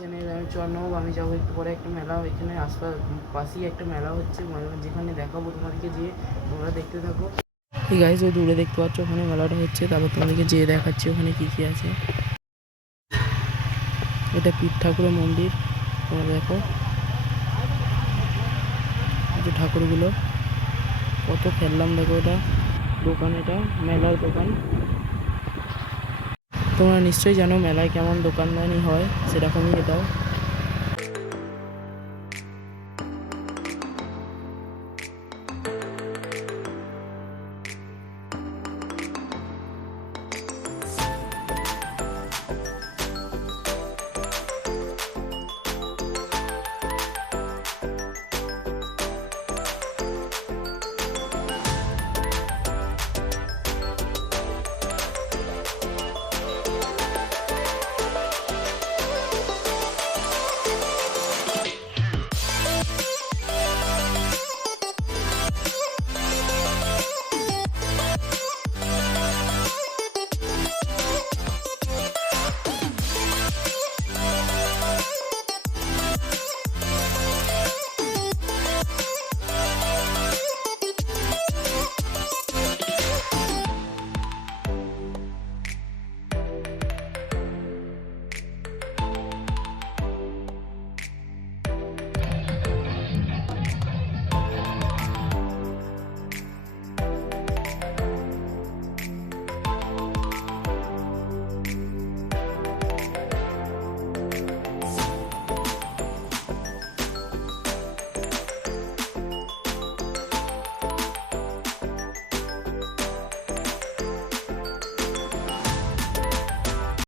এখানে চন্নব আমি যাবো একটু পরে একটা মেলা, এখানে আশপাশ পাশেই একটা মেলা হচ্ছে, যেখানে দেখাবো তোমাদেরকে, যেয়ে তোমরা দেখতে থাকো। এই গাইজ ওই দূরে দেখতে পাচ্ছ ওখানে মেলাটা হচ্ছে, তারপর তোমাদেরকে যেয়ে দেখাচ্ছি ওখানে কী কী আছে। এটা পীর ঠাকুরের মন্দির, তোমরা দেখো যে ঠাকুরগুলো কত খেললাম, দেখো এটা দোকান, এটা মেলার দোকান। তোমরা নিশ্চয়ই জানো মেলায় কেমন দোকানদানি হয়, সেরকমই এটাও।